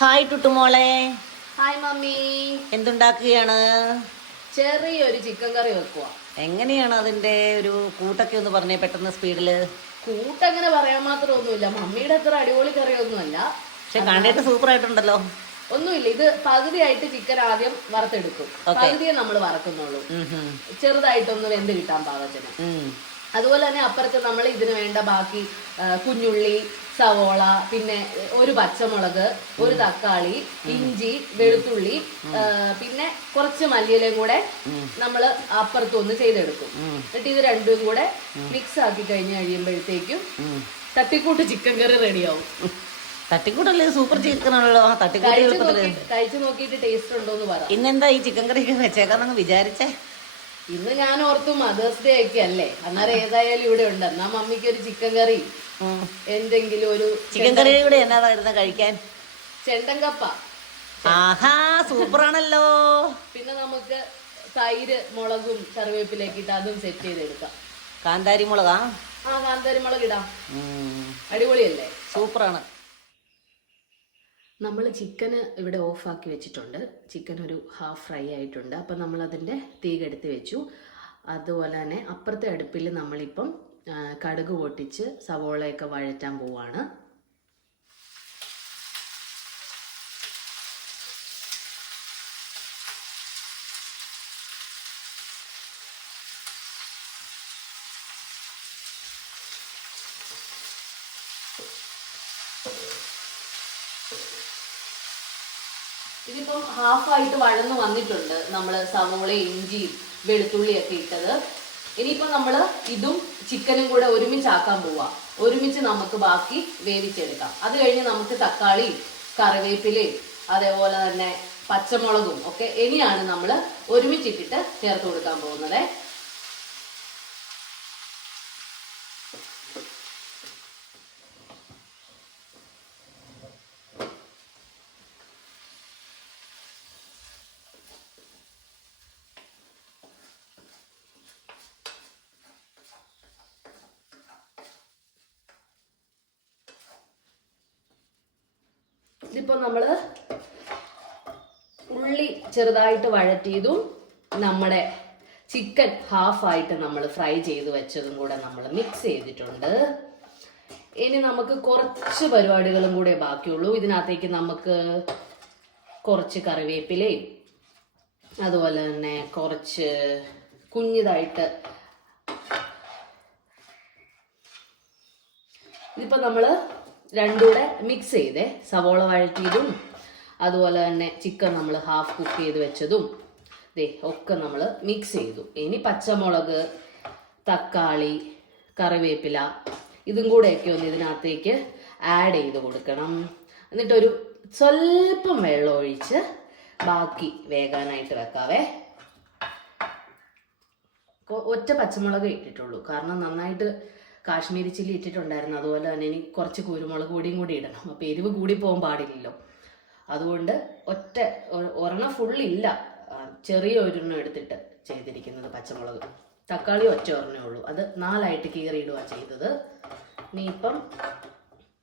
Hi ടുട്ടുമോളെ. Hi mummy. എന്തുണ്ടാക്കുകയാണ്? ചെറിയൊരു ചിക്കൻ കറി വെക്കുക. എങ്ങനെയാണ് അതിന്റെ ഒരു കൂട്ടൊക്കെ ഒന്ന് പറഞ്ഞേ പെട്ടെന്ന് സ്പീഡില്. കൂട്ടങ്ങനെ പറയാൻ മാത്രം ഒന്നുമില്ല, മമ്മിയുടെ അത്ര അടിപൊളി കറിയൊന്നുമല്ല, പക്ഷെ കണ്ടിട്ട് സൂപ്പർ ആയിട്ടുണ്ടല്ലോ. ഒന്നുമില്ല, ഇത് പകുതിയായിട്ട് ചിക്കൻ ആദ്യം വറുത്തെടുക്കും. പകുതിയെ നമ്മൾ വറക്കുന്നുള്ളൂ, ചെറുതായിട്ടൊന്ന് വെന്ത് കിട്ടാൻ പാകത്തിന്. അതുപോലെ തന്നെ അപ്പുറത്ത് നമ്മൾ ഇതിന് വേണ്ട ബാക്കി കുഞ്ഞുള്ളി, സവോള, പിന്നെ ഒരു പച്ചമുളക്, ഒരു തക്കാളി, ഇഞ്ചി, വെളുത്തുള്ളി, പിന്നെ കുറച്ച് മല്ലിയിലയും കൂടെ നമ്മൾ അപ്പുറത്തൊന്ന് ചെയ്തെടുക്കും. എന്നിട്ട് ഇത് രണ്ടും കൂടെ മിക്സ് ആക്കി കഴിഞ്ഞ് കഴിയുമ്പോഴത്തേക്കും തട്ടിക്കൂട്ട് ചിക്കൻ കറി റെഡിയാവും. തട്ടിക്കൂട്ടല്ലേ, സൂപ്പർ ചിക്കൻ ആണല്ലോ. കഴിച്ചു നോക്കിയിട്ട് ടേസ്റ്റ് ഉണ്ടോന്ന് പറ. ഇന്നെന്താ ഈ ചിക്കൻ കറി വെച്ചേക്കാന്നങ്ങ് വിചാരിച്ചേ? ഇന്ന് ഞാൻ ഓർത്തു മദേഴ്സ് ഡേ ഒക്കെ അല്ലേ, അന്നേരം ഏതായാലും ഇവിടെ ഉണ്ട്, എന്നാ മമ്മിക്ക് ഒരു ചിക്കൻ കറി, എന്തെങ്കിലും ഒരു ചിക്കൻ കറി കൂടെ എന്നാ കഴിക്കാൻ? ചെണ്ടങ്കപ്പ. ആഹാ, സൂപ്പർ ആണല്ലോ. പിന്നെ നമുക്ക് തൈര്, മുളകും കറിവേപ്പിലേക്ക് ഇട്ട് അതും സെറ്റ് ചെയ്തെടുക്കാം. കാന്താരി മുളകാ? ആ, കാന്താരി മുളക് ഇടാം. അടിപൊളിയല്ലേ, സൂപ്പറാണ്. നമ്മൾ ചിക്കന് ഇവിടെ ഓഫാക്കി വെച്ചിട്ടുണ്ട്. ചിക്കൻ ഒരു ഹാഫ് ഫ്രൈ ആയിട്ടുണ്ട്. അപ്പം നമ്മളതിൻ്റെ തീ കെടുത്തി വെച്ചു. അതുപോലെ തന്നെ അപ്പുറത്തെ അടുപ്പിൽ നമ്മളിപ്പം കടുക് പൊട്ടിച്ച് സവോളയൊക്കെ വഴറ്റാൻ പോവാണ്. ഇതിപ്പം ഹാഫായിട്ട് വഴന്ന് വന്നിട്ടുണ്ട്, നമ്മൾ സവോളയും ഇഞ്ചിയും വെളുത്തുള്ളിയൊക്കെ ഇട്ടത്. ഇനിയിപ്പോൾ നമ്മൾ ഇതും ചിക്കനും കൂടെ ഒരുമിച്ചാക്കാൻ പോവാ. ഒരുമിച്ച് നമുക്ക് ബാക്കി വേവിച്ചെടുക്കാം. അത് കഴിഞ്ഞ് നമുക്ക് തക്കാളിയും കറിവേപ്പിലയും അതേപോലെ തന്നെ പച്ചമുളകും ഒക്കെ ഇനിയാണ് നമ്മൾ ഒരുമിച്ചിട്ടിട്ട് ചേർത്ത് കൊടുക്കാൻ പോകുന്നത്. ഇതിപ്പോൾ നമ്മൾ ഉള്ളി ചെറുതായിട്ട് വഴറ്റിയതും നമ്മുടെ ചിക്കൻ ഹാഫായിട്ട് നമ്മൾ ഫ്രൈ ചെയ്ത് വെച്ചതും കൂടെ നമ്മൾ മിക്സ് ചെയ്തിട്ടുണ്ട്. ഇനി നമുക്ക് കുറച്ച് പരിപാടികളും കൂടെ ബാക്കിയുള്ളൂ. ഇതിനകത്തേക്ക് നമുക്ക് കുറച്ച് കറിവേപ്പിലയും അതുപോലെ തന്നെ കുറച്ച് കുഞ്ഞിതായിട്ട് ഇതിപ്പോൾ നമ്മൾ രണ്ടുകൂടെ മിക്സ് ചെയ്തേ, സവോള വഴറ്റിയതും അതുപോലെ തന്നെ ചിക്കൻ നമ്മൾ ഹാഫ് കുക്ക് ചെയ്ത് വെച്ചതും ഒക്കെ നമ്മൾ മിക്സ് ചെയ്തു. ഇനി പച്ചമുളക്, തക്കാളി, കറിവേപ്പില ഇതും കൂടെയൊക്കെ ഒന്ന് ഇതിനകത്തേക്ക് ആഡ് ചെയ്ത് കൊടുക്കണം. എന്നിട്ടൊരു സ്വല്പം വെള്ളം ഒഴിച്ച് ബാക്കി വേകാനായിട്ട് വെക്കാവേ. ഒറ്റ പച്ചമുളക് ഇട്ടിട്ടുള്ളൂ, കാരണം നന്നായിട്ട് കാശ്മീരി ചില്ലി ഇട്ടിട്ടുണ്ടായിരുന്നു. അതുപോലെ തന്നെ ഇനി കുറച്ച് കുരുമുളക് പൊടിയും കൂടി ഇടണം. അപ്പോൾ എരിവ് കൂടി പോകാൻ പാടില്ലല്ലോ. അതുകൊണ്ട് ഒരെണ്ണം ഫുള്ളില്ല, ചെറിയ ഒരെണ്ണം എടുത്തിട്ട് ചെയ്തിരിക്കുന്നത് പച്ചമുളക്. തക്കാളി ഒറ്റ ഒരെണ്ണേ ഉള്ളൂ, അത് 4ആയിട്ട് കീറിയിടുക ചെയ്തത്. ഇനിയിപ്പം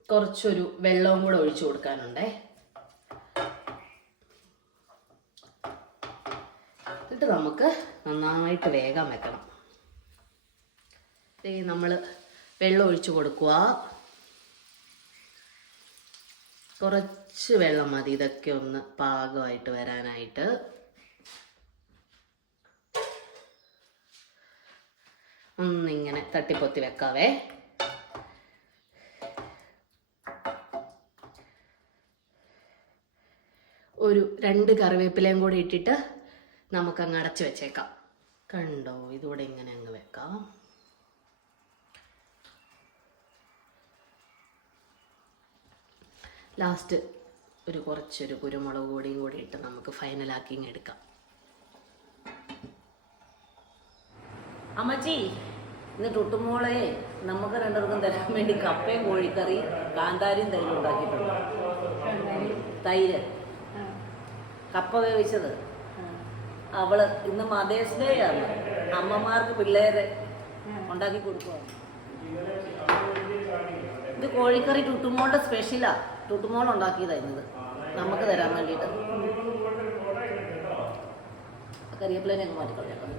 കുറച്ചൊരു വെള്ളവും കൂടെ ഒഴിച്ചു കൊടുക്കാനുണ്ടേ. എന്നിട്ട് നമുക്ക് നന്നായിട്ട് വേഗം വെക്കണം. നമ്മൾ വെള്ളം ഒഴിച്ചു കൊടുക്കുക. കുറച്ച് വെള്ളം മതി ഇതൊക്കെ ഒന്ന് പാകമായിട്ട് വരാനായിട്ട്. ഒന്നിങ്ങനെ തട്ടിപ്പൊത്തി വെക്കാവേ. ഒരു 2 കറിവേപ്പിലയും കൂടി ഇട്ടിട്ട് നമുക്കങ്ങ് അടച്ചു വെച്ചേക്കാം. കണ്ടോ, ഇതൂടെ ഇങ്ങനെ അങ്ങ് വെക്കാം. ലാസ്റ്റ് കുറച്ചൊരു കുരുമുളക് പൊടിയും കൂടി ഇട്ട് നമുക്ക് ഫൈനലാക്കി എടുക്കാം. അമ്മച്ചി, ഇന്ന് ടുട്ടുമോളെ നമുക്ക് രണ്ടുപേർക്കും തരാൻ വേണ്ടി കപ്പയും കോഴിക്കറി കാന്താരിയും തൈരും ഉണ്ടാക്കിയിട്ടുണ്ട്. തൈര്, കപ്പ വേവിച്ചത്. അവള് ഇന്ന് മദേഴ്സ് ഡേ ആണ്, അമ്മമാർക്ക് പിള്ളേരെ ഉണ്ടാക്കി കൊടുക്കുക. ഇത് കോഴിക്കറി ടുട്ടുമോളുടെ സ്പെഷ്യലാ. ടുട്ടുമോൾ ഉണ്ടാക്കിയതായിരുന്നത്. നമുക്ക് തരാൻ വേണ്ടിയിട്ട്. കരിവേപ്പിലേനെ അങ്ങ് മാറ്റിക്കളഞ്ഞേക്കാം.